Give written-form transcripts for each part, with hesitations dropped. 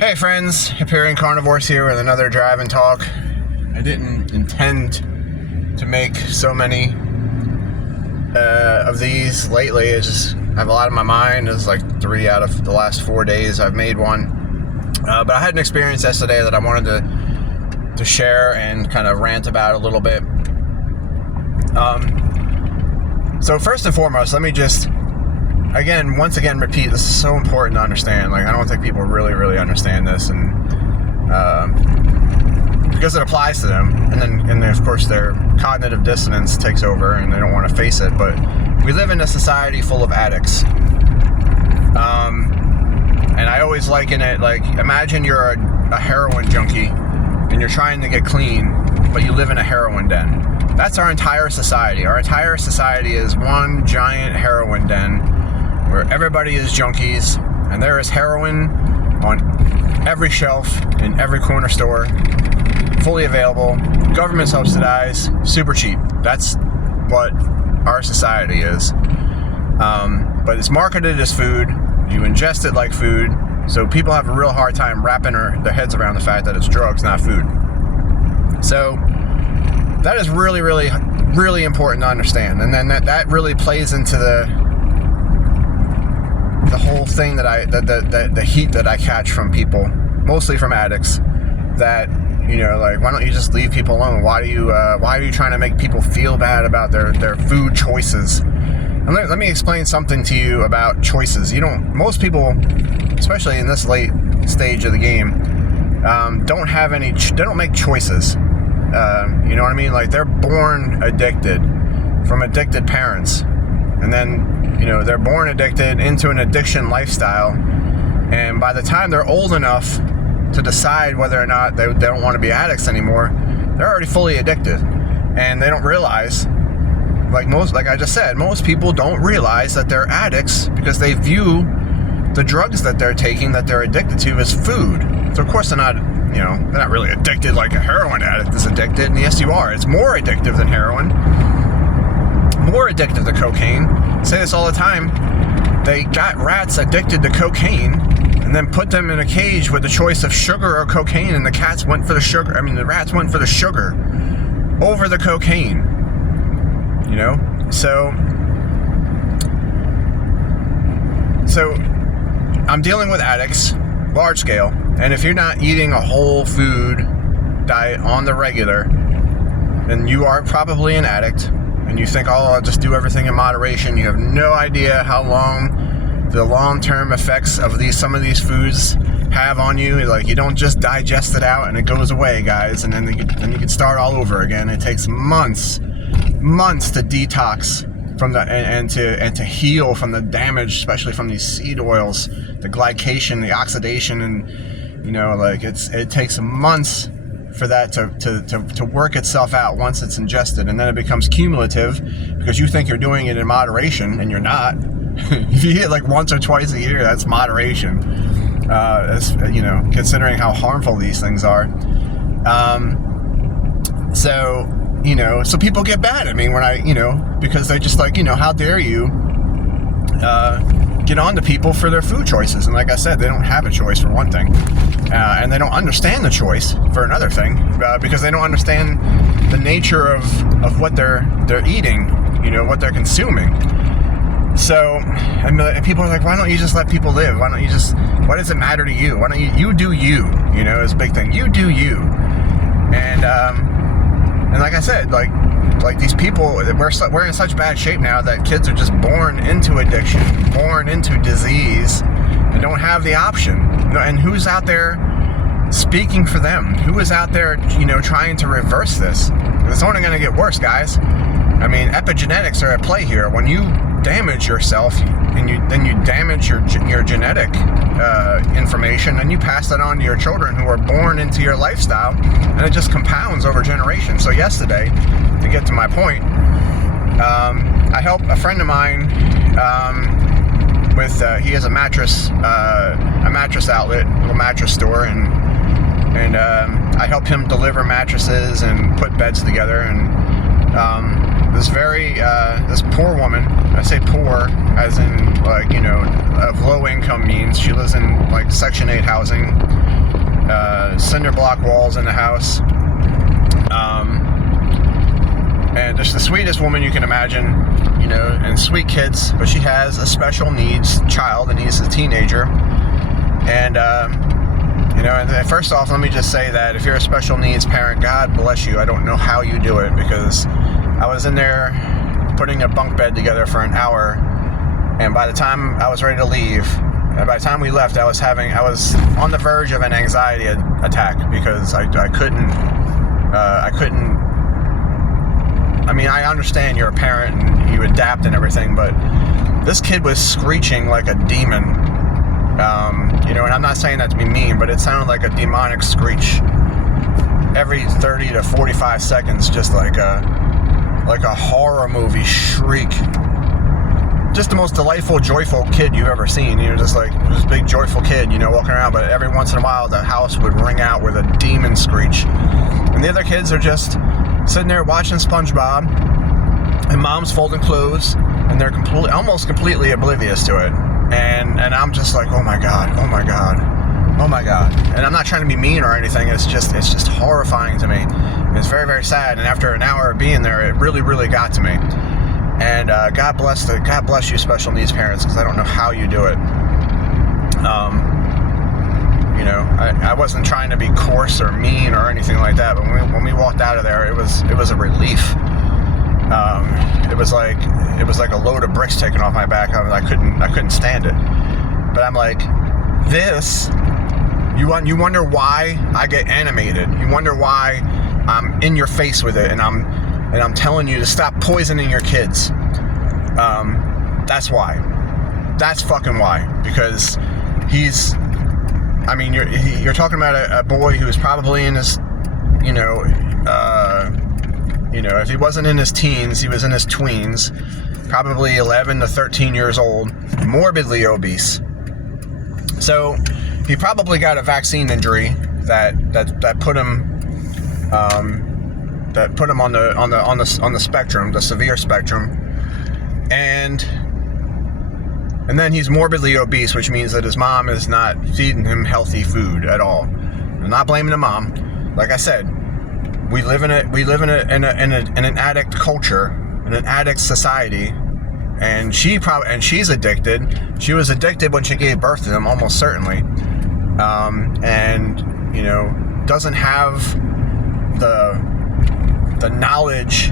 Hey friends, Appearing Carnivores here with another drive and talk. I didn't intend to make so many of these lately. I just have a lot in my mind. It's like 3 out of the last 4 days I've made one. But I had an experience yesterday that I wanted to share and kind of rant about a little bit. So first and foremost, let me just once again repeat, this is so important to understand. Like, I don't think people really understand this, and because it applies to them, and then of course their cognitive dissonance takes over and they don't want to face it. But we live in a society full of addicts, and I always liken it like, imagine you're a heroin junkie and you're trying to get clean, but you live in a heroin den. That's our entire society. Our entire society is one giant heroin den where everybody is junkies, and there is heroin on every shelf in every corner store, fully available, government subsidized, super cheap. That's what our society is. But it's marketed as food. You ingest it like food, so people have a real hard time wrapping their heads around the fact that it's drugs, not food. So that is really important to understand. And then that really plays into the whole thing that the heat that I catch from people, mostly from addicts, that, you know, like, why don't you just leave people alone? Why are you trying to make people feel bad about their food choices? And let me explain something to you about choices. Most people, especially in this late stage of the game, they don't make choices. You know what I mean? Like, they're born addicted from addicted parents, and then, you know, they're born addicted into an addiction lifestyle, and by the time they're old enough to decide whether or not they don't want to be addicts anymore, they're already fully addicted, and they don't realize, like I just said, most people don't realize that they're addicts because they view the drugs that they're taking, that they're addicted to, as food. So of course they're not really addicted like a heroin addict is addicted. And yes, you are. It's more addictive than heroin, more addictive than cocaine. I say this all the time. They got rats addicted to cocaine and then put them in a cage with the choice of sugar or cocaine, and the rats went for the sugar over the cocaine. You know? So I'm dealing with addicts, large scale, and if you're not eating a whole food diet on the regular, then you are probably an addict. And you think, I'll just do everything in moderation. You have no idea how long the long-term effects of some of these foods have on you. Like, you don't just digest it out and it goes away, guys, and then you can start all over again. It takes months to detox from and to heal from the damage, especially from these seed oils, the glycation, the oxidation, and, you know, like, it takes months for that to work itself out once it's ingested, and then it becomes cumulative because you think you're doing it in moderation, and you're not. If you eat it like once or twice a year, that's moderation. As you know, considering how harmful these things are. So people get mad at me when because they're just like, how dare you get on to people for their food choices. And like I said, they don't have a choice, for one thing, and they don't understand the choice, for another thing, because they don't understand the nature of what they're eating, what they're consuming. So, and people are like, why don't you just let people live? Why does it matter to you? Why don't you do you? Is a big thing. You do you. And like I said, like these people, we're in such bad shape now that kids are just born into addiction, born into disease, and don't have the option. And who's out there speaking for them? Who is out there, trying to reverse this? It's only going to get worse, guys. I mean, epigenetics are at play here. When you damage yourself and then you damage your genetic information, and you pass that on to your children who are born into your lifestyle, and it just compounds over generations. So yesterday, to get to my point, I helped a friend of mine with he has a mattress outlet, a little mattress store, and I helped him deliver mattresses and put beds together. And this poor woman, I say poor as in, of low income means, she lives in Section 8 housing, cinder block walls in the house. And just the sweetest woman you can imagine, you know, and sweet kids, but she has a special needs child, and he's a teenager. And, you know, and first off, let me just say that if you're a special needs parent, God bless you. I don't know how you do it, because I was in there putting a bunk bed together for an hour, and by the time I was ready to leave, and by the time we left, I was on the verge of an anxiety attack, because I couldn't. I mean, I understand you're a parent and you adapt and everything, but this kid was screeching like a demon. You know, and I'm not saying that to be mean, but it sounded like a demonic screech every 30 to 45 seconds, just like a horror movie shriek. Just the most delightful, joyful kid you've ever seen. You know, just like this big, joyful kid, you know, walking around. But every once in a while, the house would ring out with a demon screech. And the other kids are just sitting there watching SpongeBob, and mom's folding clothes, and they're almost completely oblivious to it. And I'm just like, oh my god, oh my god, oh my god. And I'm not trying to be mean or anything. It's just horrifying to me. It's very, very sad. And after an hour of being there, it really, really got to me. And God bless you, special needs parents, because I don't know how you do it. You know, I wasn't trying to be coarse or mean or anything like that, but when we walked out of there, it was a relief. It was like a load of bricks taken off my back. I couldn't stand it. But I'm like, this. You wonder why I get animated. You wonder why I'm in your face with it, and I'm telling you to stop poisoning your kids. That's why. That's fucking why. Because he's. I mean, you're talking about a boy who is probably in his, you know, if he wasn't in his teens, he was in his tweens, probably 11 to 13 years old, morbidly obese. So he probably got a vaccine injury that put him on the spectrum, the severe spectrum, and then he's morbidly obese, which means that his mom is not feeding him healthy food at all. I'm not blaming the mom. Like I said, we live in an addict culture, in an addict society, and she's addicted. She was addicted when she gave birth to him, almost certainly, and you know, doesn't have the knowledge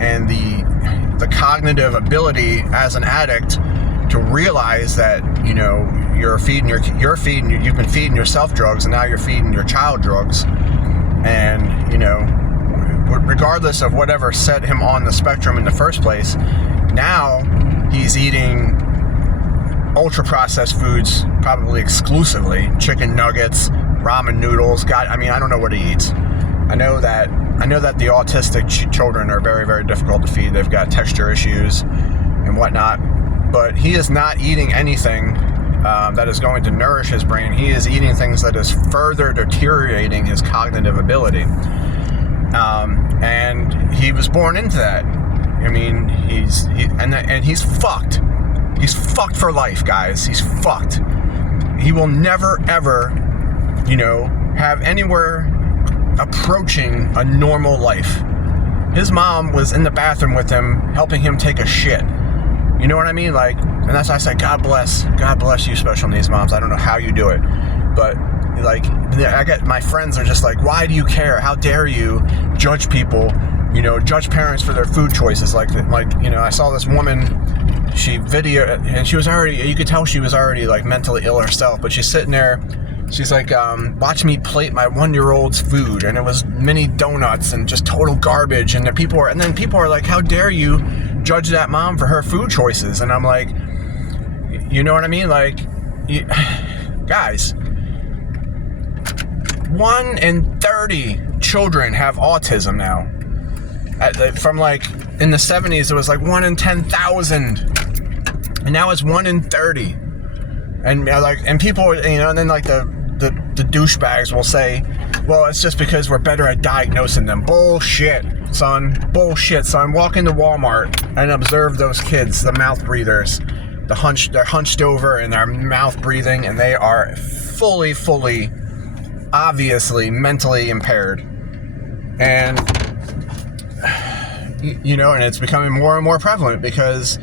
and the cognitive ability as an addict to realize that, you know, you've been feeding yourself drugs, and now you're feeding your child drugs. And, you know, regardless of whatever set him on the spectrum in the first place, now he's eating ultra processed foods, probably exclusively chicken nuggets, ramen noodles. I don't know what he eats. I know that the autistic children are very, very difficult to feed. They've got texture issues and whatnot. But he is not eating anything that is going to nourish his brain. He is eating things that is further deteriorating his cognitive ability. And he was born into that. I mean, he's fucked. He's fucked for life, guys. He's fucked. He will never, ever, you know, have anywhere approaching a normal life. His mom was in the bathroom with him, helping him take a shit. You know what I mean? Like, and that's why I say, God bless you, special needs moms. I don't know how you do it, but like, I get my friends are just like, why do you care? How dare you judge people? You know, judge parents for their food choices. Like, you know, I saw this woman. She videoed, and she was already. You could tell she was already like mentally ill herself. But she's sitting there. She's like, watch me plate my 1-year-old's food, and it was mini donuts and just total garbage. And then people are like, how dare you judge that mom for her food choices? And I'm like, you know what I mean? Like, guys, 1 in 30 children have autism now. From like in the 70s, it was like 1 in 10,000, and now it's 1 in 30. And people, you know, and then like the douchebags will say, well, it's just because we're better at diagnosing them. Bullshit, son. Walk into Walmart and observe those kids, the mouth breathers. They're hunched over and they're mouth breathing, and they are fully obviously mentally impaired. And, you know, and it's becoming more and more prevalent because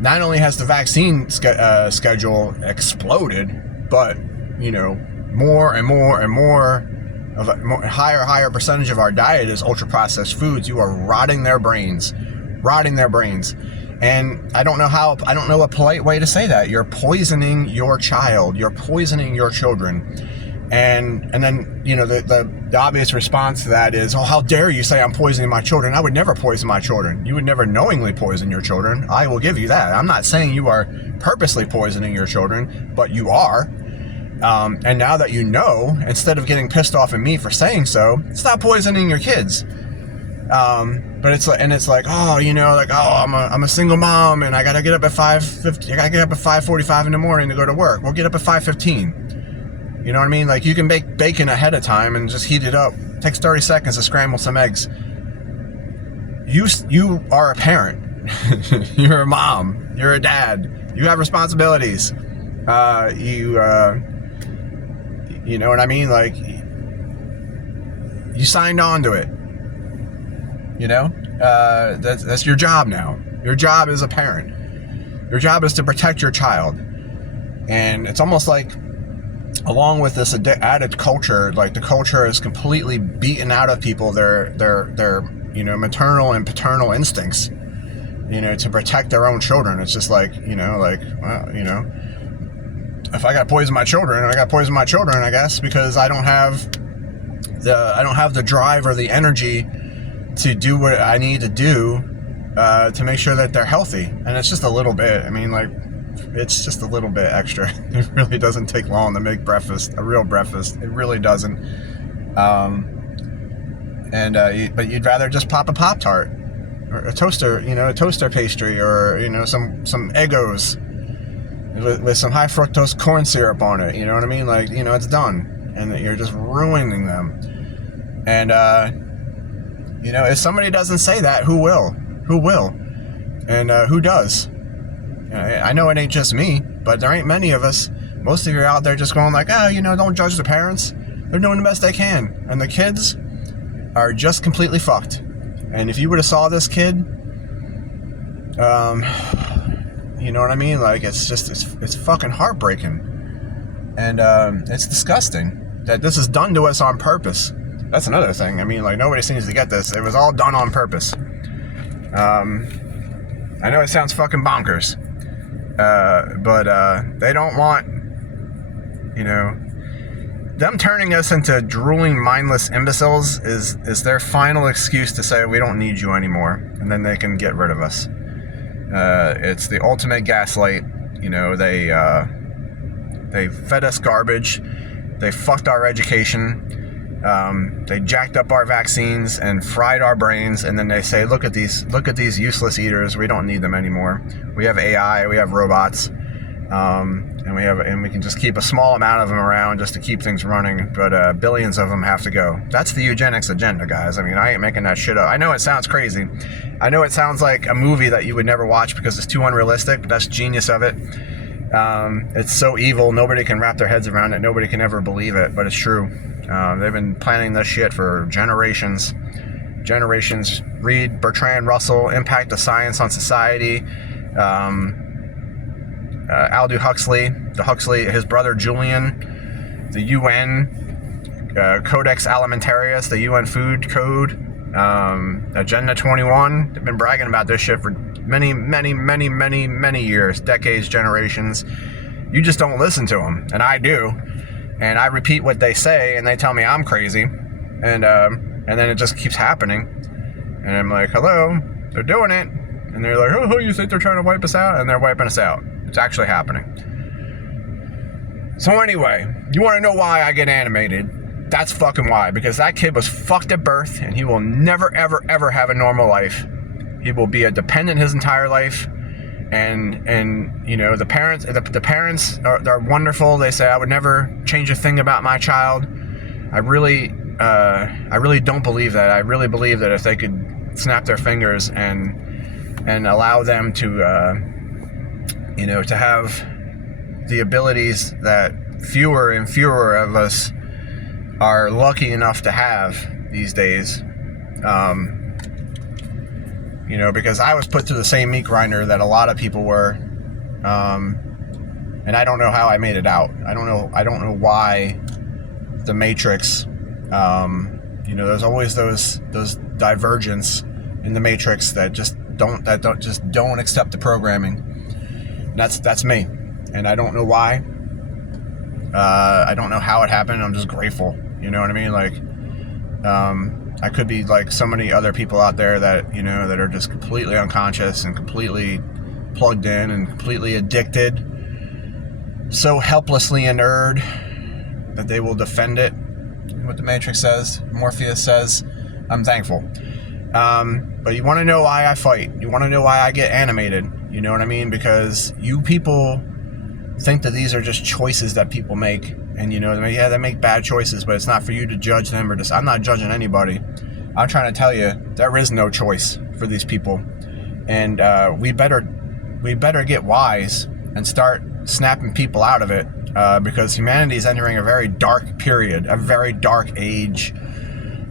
not only has the vaccine schedule exploded, but, you know, more and more and more of a higher percentage of our diet is ultra processed foods. You are rotting their brains. And I don't know a polite way to say that. You're poisoning your child. You're poisoning your children. And then, you know, the obvious response to that is, oh, how dare you say I'm poisoning my children? I would never poison my children. You would never knowingly poison your children. I will give you that. I'm not saying you are purposely poisoning your children, but you are. And now that you know, instead of getting pissed off at me for saying so, stop poisoning your kids. But it's like, oh, you know, like, oh, I'm a single mom and I gotta get up at 5:50. I gotta get up at 5:45 in the morning to go to work. We'll get up at 5:15. You know what I mean? Like, you can bake bacon ahead of time and just heat it up. It takes 30 seconds to scramble some eggs. You are a parent. You're a mom. You're a dad. You have responsibilities. You know what I mean? Like, you signed on to it. You know? That's your job now. Your job as a parent. Your job is to protect your child. And it's almost like, along with this added culture, like, the culture is completely beaten out of people their you know, maternal and paternal instincts, you know, to protect their own children. It's just like, you know, like, well, you know, if I got to poison my children, I got to poison my children, I guess, because I don't have the drive or the energy to do what I need to do to make sure that they're healthy. And it's just a little bit. I mean, like, it's just a little bit extra. It really doesn't take long to make breakfast, a real breakfast. It really doesn't. But you'd rather just pop a Pop-Tart or a toaster, you know, a toaster pastry, or, you know, some Eggos with some high fructose corn syrup on it. You know what I mean? Like, you know, it's done, and you're just ruining them. And you know, if somebody doesn't say that, who will? And who does? I know it ain't just me, but there ain't many of us. Most of you are out there just going like, oh, you know, don't judge the parents. They're doing the best they can. And the kids are just completely fucked. And if you would have saw this kid, you know what I mean? Like, it's fucking heartbreaking. And it's disgusting that this is done to us on purpose. That's another thing. I mean, like, nobody seems to get this. It was all done on purpose. I know it sounds fucking bonkers. But they don't want, you know, them turning us into drooling, mindless imbeciles is their final excuse to say we don't need you anymore, and then they can get rid of us. It's the ultimate gaslight. You know, they fed us garbage. They fucked our education. They jacked up our vaccines and fried our brains, and then they say, look at these useless eaters. We don't need them anymore. We have AI, we have robots, and we can just keep a small amount of them around just to keep things running, but billions of them have to go. That's the eugenics agenda, guys. I mean, I ain't making that shit up. I know it sounds crazy. I know it sounds like a movie that you would never watch because it's too unrealistic, but that's the genius of it. It's so evil, nobody can wrap their heads around it. Nobody can ever believe it, but it's true. They've been planning this shit for generations. Read Bertrand Russell, Impact of Science on Society. Aldous Huxley, his brother Julian, the UN, Codex Alimentarius, the UN Food Code, Agenda 21. They've been bragging about this shit for many years, decades, generations. You just don't listen to them, and I do. And I repeat what they say, and they tell me I'm crazy, and then it just keeps happening. And I'm like, hello, they're doing it. And they're like, oh, you think they're trying to wipe us out? And they're wiping us out. It's actually happening. So anyway, you want to know why I get animated? That's fucking why. Because that kid was fucked at birth, and he will never, ever, ever have a normal life. He will be a dependent his entire life. And you know, the parents are wonderful. They say I would never change a thing about my child. I really don't believe that. I really believe that if they could snap their fingers and allow them to you know, to have the abilities that fewer and fewer of us are lucky enough to have these days. You know, because I was put through the same meat grinder that a lot of people were, and I don't know how I made it out. I don't know why the Matrix. You know, there's always those divergence in the Matrix that just don't accept the programming. That's me, and I don't know why. I don't know how it happened. I'm just grateful. You know what I mean? Like, I could be like so many other people out there that, you know, that are just completely unconscious and completely plugged in and completely addicted, so helplessly inert that they will defend it. What the Matrix says, Morpheus says. I'm thankful. But you want to know why I fight. You want to know why I get animated. You know what I mean? Because you people think that these are just choices that people make. And, you know, yeah, they make bad choices, but it's not for you to judge them or just. I'm not judging anybody. I'm trying to tell you, there is no choice for these people. And we better get wise and start snapping people out of it, because humanity is entering a very dark period, a very dark age.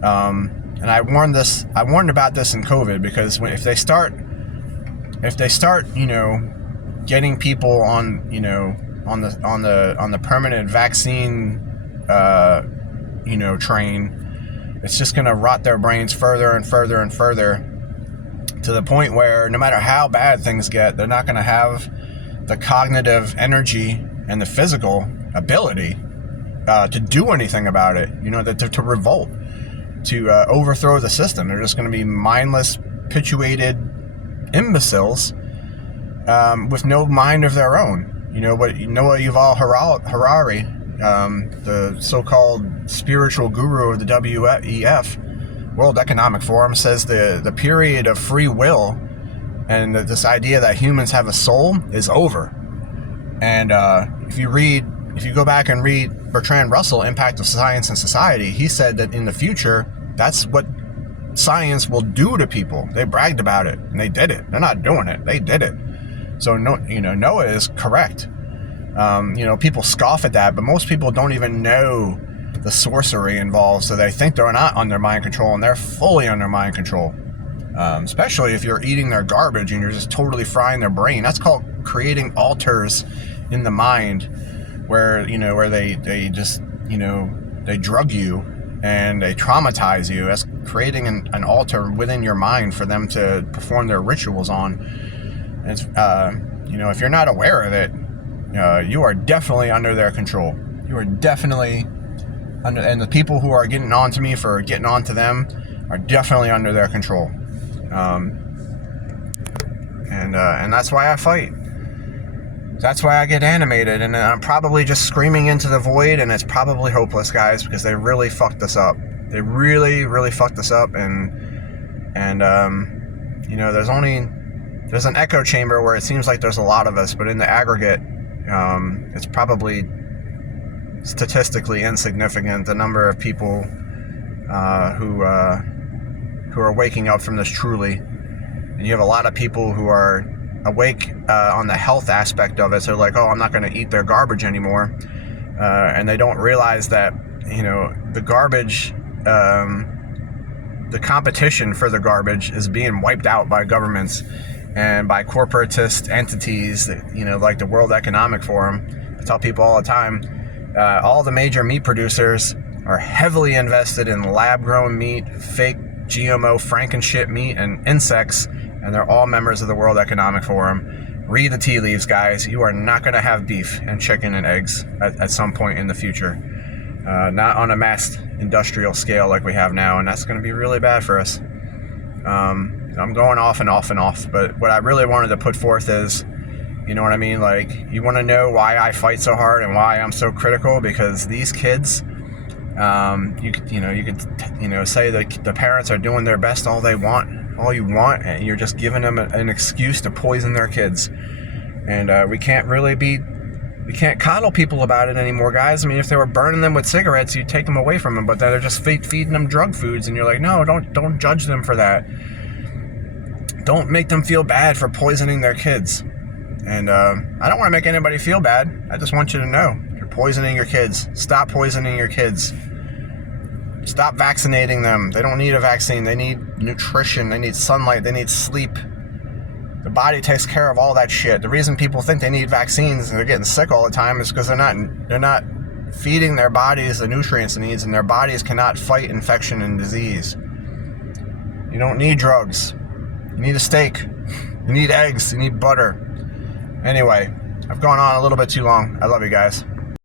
And I warned about this in COVID, because if they start, you know, getting people on, you know, on the permanent vaccine, you know, train, it's just going to rot their brains further and further and further, to the point where no matter how bad things get, they're not going to have the cognitive energy and the physical ability to do anything about it. You know, to revolt, to overthrow the system. They're just going to be mindless, pituated imbeciles with no mind of their own. You know what? Noah Yuval Harari, the so-called spiritual guru of the WEF, World Economic Forum, says the period of free will and this idea that humans have a soul is over. And if you go back and read Bertrand Russell, Impact of Science and Society, he said that in the future, that's what science will do to people. They bragged about it, and they did it. They're not doing it. They did it. So, Noah is correct. You know, people scoff at that, but most people don't even know the sorcery involved, so they think they're not under mind control, and they're fully under mind control. Especially if you're eating their garbage and you're just totally frying their brain. That's called creating altars in the mind, where they just, you know, they drug you and they traumatize you. That's creating an altar within your mind for them to perform their rituals on. It's, you know, if you're not aware of it, you are definitely under their control. You are definitely under, and the people who are getting on to me for getting on to them are definitely under their control. And that's why I fight. That's why I get animated, and I'm probably just screaming into the void, and it's probably hopeless, guys, because they really fucked us up. They really, really fucked us up, and you know, there's an echo chamber where it seems like there's a lot of us, but in the aggregate, it's probably statistically insignificant, the number of people who are waking up from this truly. And you have a lot of people who are awake on the health aspect of it, so like, oh, I'm not going to eat their garbage anymore, and they don't realize that, you know, the garbage, the competition for the garbage is being wiped out by governments and by corporatist entities that, you know, like the World Economic Forum. I tell people all the time, all the major meat producers are heavily invested in lab-grown meat, fake GMO Frankenshit meat, and insects, and they're all members of the World Economic Forum. Read the tea leaves, guys. You are not going to have beef and chicken and eggs at some point in the future. Not on a mass industrial scale like we have now, and that's going to be really bad for us. I'm going off and off and off, but what I really wanted to put forth is, you know what I mean? Like, you want to know why I fight so hard and why I'm so critical? Because these kids, you could say that the parents are doing their best, all you want, and you're just giving them an excuse to poison their kids. And we can't coddle people about it anymore, guys. I mean, if they were burning them with cigarettes, you'd take them away from them, but they're just feeding them drug foods, and you're like, no, don't judge them for that. Don't make them feel bad for poisoning their kids. And I don't want to make anybody feel bad. I just want you to know, you're poisoning your kids. Stop poisoning your kids. Stop vaccinating them. They don't need a vaccine. They need nutrition. They need sunlight. They need sleep. The body takes care of all that shit. The reason people think they need vaccines and they're getting sick all the time is because they're not feeding their bodies the nutrients it needs, and their bodies cannot fight infection and disease. You don't need drugs. You need a steak. You need eggs. You need butter. Anyway, I've gone on a little bit too long. I love you guys.